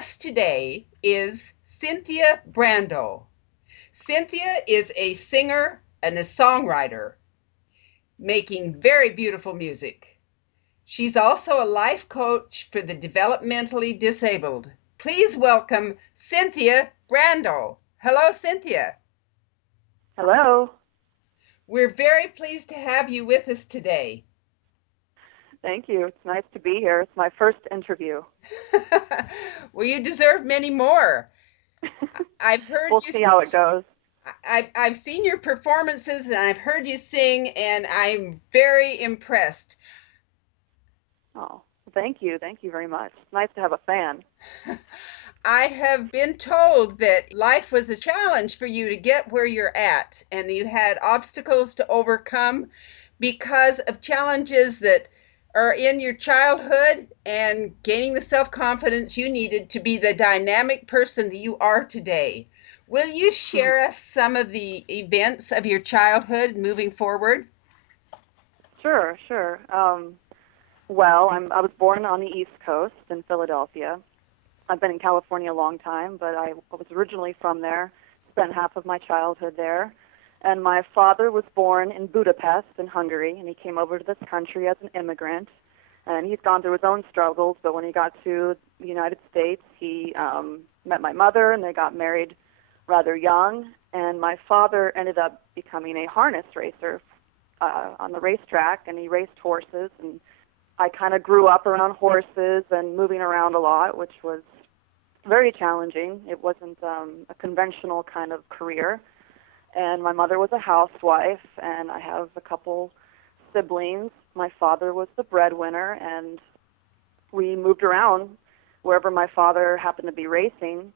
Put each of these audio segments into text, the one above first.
guest today is Cynthia Brando. Cynthia is a singer and a songwriter making very beautiful music. She's also a life coach for the developmentally disabled. Please welcome Cynthia Brando. Hello, Cynthia. Hello. We're very pleased to have you with us today. Thank you. It's nice to be here. It's my first interview. Well, you deserve many more. I've heard We'll you see how it goes. I've seen your performances and I've heard you sing, and I'm very impressed. Oh, thank you. Thank you very much. It's nice to have a fan. I have been told that life was a challenge for you to get where you're at, and you had obstacles to overcome because of challenges that are in your childhood and gaining the self-confidence you needed to be the dynamic person that you are today. Will you Hmm. share us some of the events of your childhood moving forward? Sure, sure. I was born on the East Coast in Philadelphia. I've been in California a long time, but I was originally from there, spent half of my childhood there. And my father was born in Budapest in Hungary, and he came over to this country as an immigrant. And he's gone through his own struggles, but when he got to the United States, he met my mother, and they got married rather young. And my father ended up becoming a harness racer on the racetrack, and he raced horses. And I kind of grew up around horses and moving around a lot, which was very challenging. It wasn't a conventional kind of career. And my mother was a housewife, and I have a couple siblings. My father was the breadwinner, and we moved around wherever my father happened to be racing.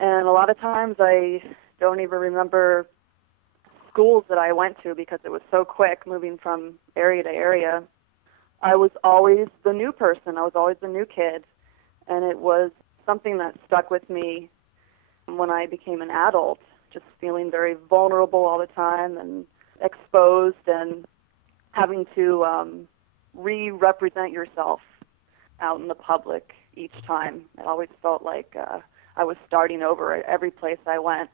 And a lot of times I don't even remember schools that I went to because it was so quick moving from area to area. I was always the new person. I was always the new kid. And it was something that stuck with me when I became an adult, just feeling very vulnerable all the time and exposed and having to re-represent yourself out in the public each time. It always felt like I was starting over at every place I went.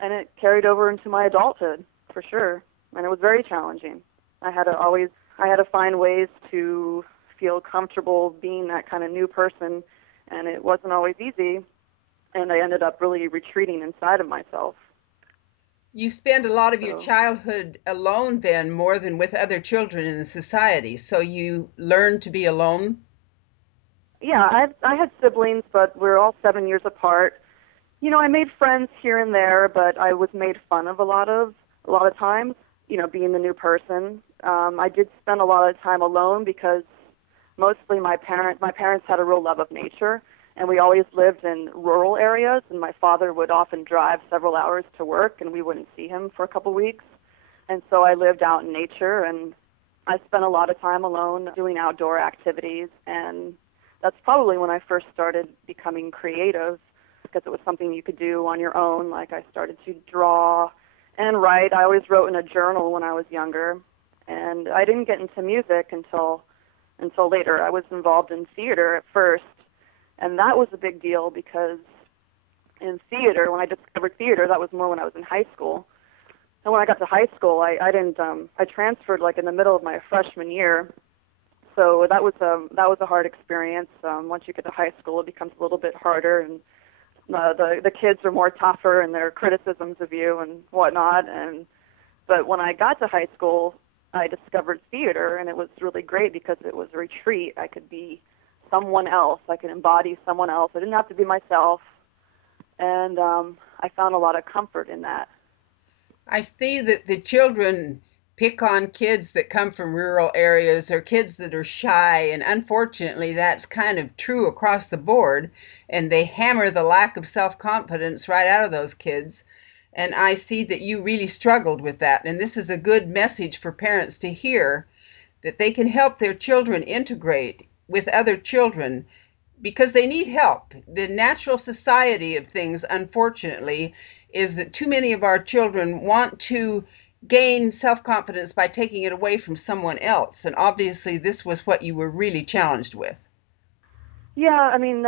And it carried over into my adulthood, for sure. And it was very challenging. I had to find ways to feel comfortable being that kind of new person, and it wasn't always easy. And I ended up really retreating inside of myself. You spend a lot of your So, childhood alone then, more than with other children in the society. So you learn to be alone. yeah, I had siblings, but we're all 7 years apart. You know, I made friends here and there, but I was made fun of a lot of times. You know, being the new person. I did spend a lot of time alone because mostly my parents had a real love of nature, and we always lived in rural areas. And my father would often drive several hours to work, and we wouldn't see him for a couple weeks. And so I lived out in nature, and I spent a lot of time alone doing outdoor activities, and that's probably when I first started becoming creative because it was something you could do on your own. Like I started to draw and write. I always wrote in a journal when I was younger, and I didn't get into music until later. I was involved in theater at first, and that was a big deal because in theater, when I discovered theater, that was more when I was in high school. And when I got to high school, I didn't I transferred like in the middle of my freshman year. So that was a hard experience. Once you get to high school, it becomes a little bit harder, and the kids are more tougher in their criticisms of you and whatnot. And but when I got to high school, I discovered theater, and it was really great because it was a retreat. I could be someone else. I could embody someone else. I didn't have to be myself, and I found a lot of comfort in that. I see that the children pick on kids that come from rural areas or kids that are shy, and unfortunately, that's kind of true across the board. And they hammer the lack of self confidence right out of those kids. And I see that you really struggled with that. And this is a good message for parents to hear, that they can help their children integrate with other children because they need help. The natural society of things, unfortunately, is that too many of our children want to gain self-confidence by taking it away from someone else. And obviously, this was what you were really challenged with. Yeah, I mean,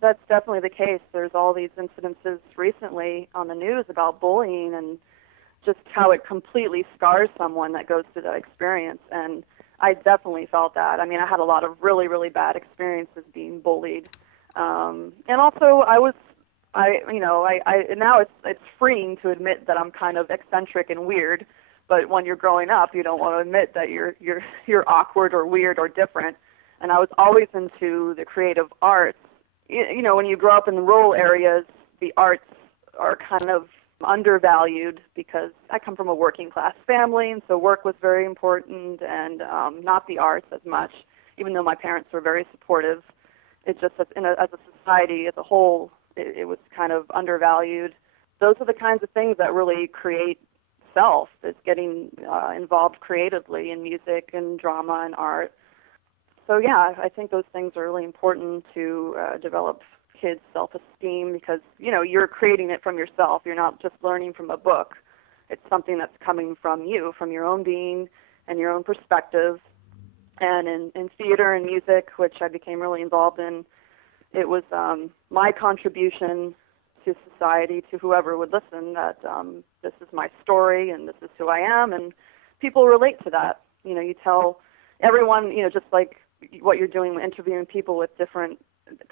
that's definitely the case. There's all these incidences recently on the news about bullying and just how it completely scars someone that goes through that experience. And I definitely felt that. I mean, I had a lot of really, really bad experiences being bullied. And also now it's freeing to admit that I'm kind of eccentric and weird. But when you're growing up, you don't want to admit that you're awkward or weird or different. And I was always into the creative arts. You know, when you grow up in the rural areas, the arts are kind of undervalued because I come from a working class family, and so work was very important, and not the arts as much, even though my parents were very supportive. It just, as a society as a whole, it was kind of undervalued. Those are the kinds of things that really create self, is getting involved creatively in music and drama and art. So yeah, I think those things are really important to develop kids' self-esteem, because, you know, you're creating it from yourself. You're not just learning from a book. It's something that's coming from you, from your own being and your own perspective. And in theater and music, which I became really involved in, it was my contribution to society, to whoever would listen, that this is my story and this is who I am, and people relate to that. You know, you tell everyone, you know, just like what you're doing, interviewing people with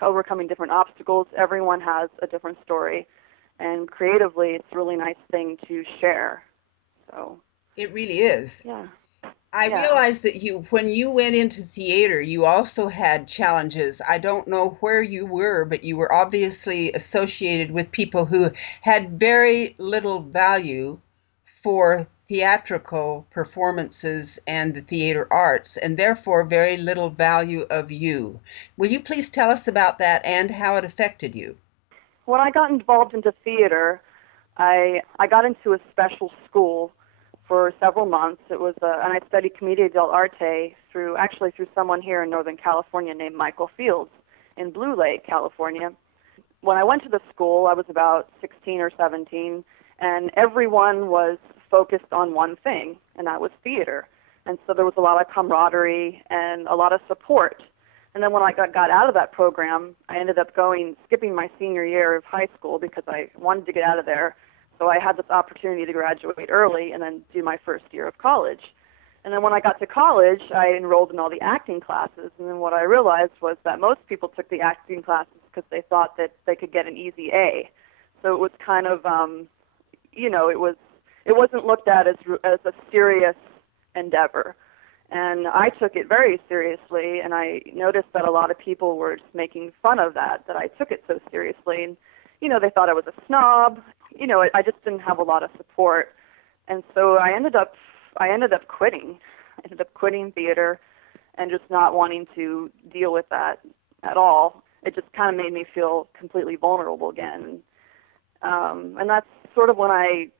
overcoming different obstacles, everyone has a different story, and creatively it's a really nice thing to share. So it really is. Yeah. I realized that when you went into theater, you also had challenges. I don't know where you were, but you were obviously associated with people who had very little value for theatrical performances and the theater arts, and therefore very little value of you. Will you please tell us about that and how it affected you? When I got involved into theater, I got into a special school for several months. It was, and I studied Commedia dell'arte through someone here in Northern California named Michael Fields in Blue Lake, California. When I went to the school, I was about 16 or 17, and everyone was focused on one thing, and that was theater. And so there was a lot of camaraderie and a lot of support. And then when I got out of that program, I ended up skipping my senior year of high school because I wanted to get out of there. So I had this opportunity to graduate early and then do my first year of college. And then when I got to college, I enrolled in all the acting classes. And then what I realized was that most people took the acting classes because they thought that they could get an easy A. So it was kind of, it wasn't looked at as a serious endeavor. And I took it very seriously, and I noticed that a lot of people were just making fun of that I took it so seriously. And, you know, they thought I was a snob. You know, I just didn't have a lot of support. And so I ended up quitting. I ended up quitting theater and just not wanting to deal with that at all. It just kind of made me feel completely vulnerable again. And that's sort of when I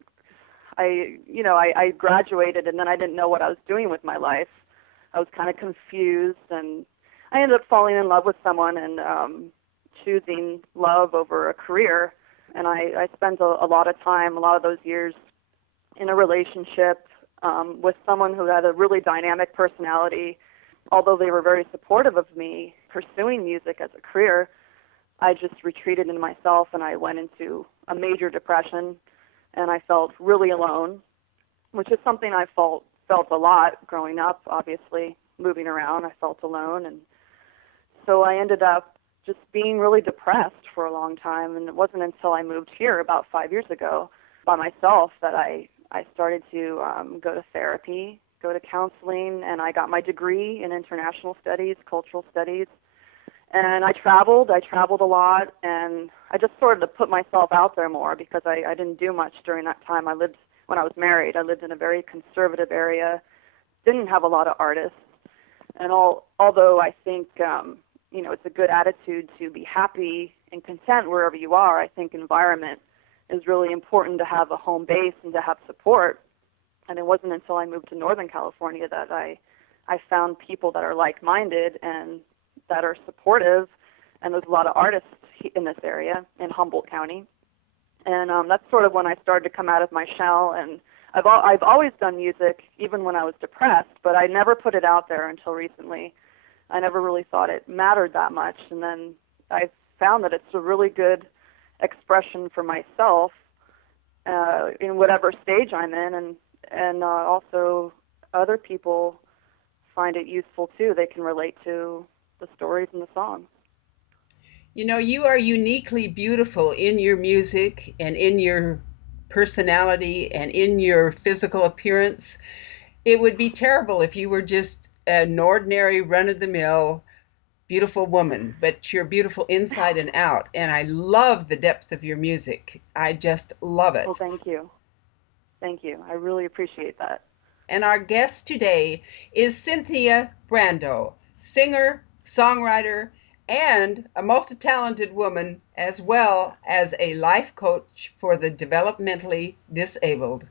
graduated, and then I didn't know what I was doing with my life. I was kind of confused, and I ended up falling in love with someone and choosing love over a career. And I spent a lot of time, a lot of those years, in a relationship with someone who had a really dynamic personality. Although they were very supportive of me pursuing music as a career, I just retreated into myself, and I went into a major depression, and I felt really alone, which is something I felt a lot growing up, obviously. Moving around, I felt alone, and so I ended up just being really depressed for a long time. And it wasn't until I moved here about 5 years ago by myself that I started to go to therapy, go to counseling, and I got my degree in international studies, cultural studies. And I traveled a lot, and I just started to put myself out there more because I didn't do much during that time. When I was married, I lived in a very conservative area, didn't have a lot of artists. And although I think, it's a good attitude to be happy and content wherever you are, I think environment is really important to have a home base and to have support. And it wasn't until I moved to Northern California that I found people that are like-minded and that are supportive, and there's a lot of artists in this area in Humboldt County. And that's sort of when I started to come out of my shell. And I've always done music, even when I was depressed, but I never put it out there until recently. I never really thought it mattered that much. And then I found that it's a really good expression for myself in whatever stage I'm in, and also other people find it useful too. They can relate to the stories and the songs. You know, you are uniquely beautiful in your music and in your personality and in your physical appearance. It would be terrible if you were just an ordinary, run of the mill, beautiful woman, but you're beautiful inside and out. And I love the depth of your music. I just love Well, it. thank you. Thank you. I really appreciate that. And our guest today is Cynthia Brando, singer, songwriter, and a multi-talented woman, as well as a life coach for the developmentally disabled.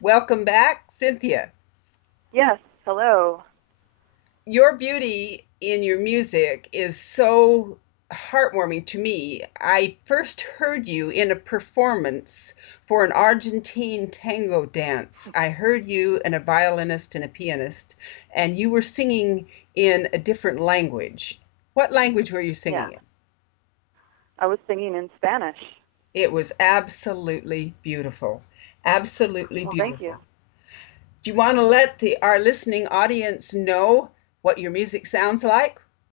Welcome back, Cynthia. Yes, hello. Your beauty in your music is so heartwarming to me. I first heard you in a performance for an Argentine tango dance. I heard you and a violinist and a pianist, and you were singing in a different language. What language were you Yeah, singing in? I was singing in Spanish. It was absolutely beautiful. Absolutely Well, thank you. beautiful. Do you want to let our listening audience know what your music sounds like?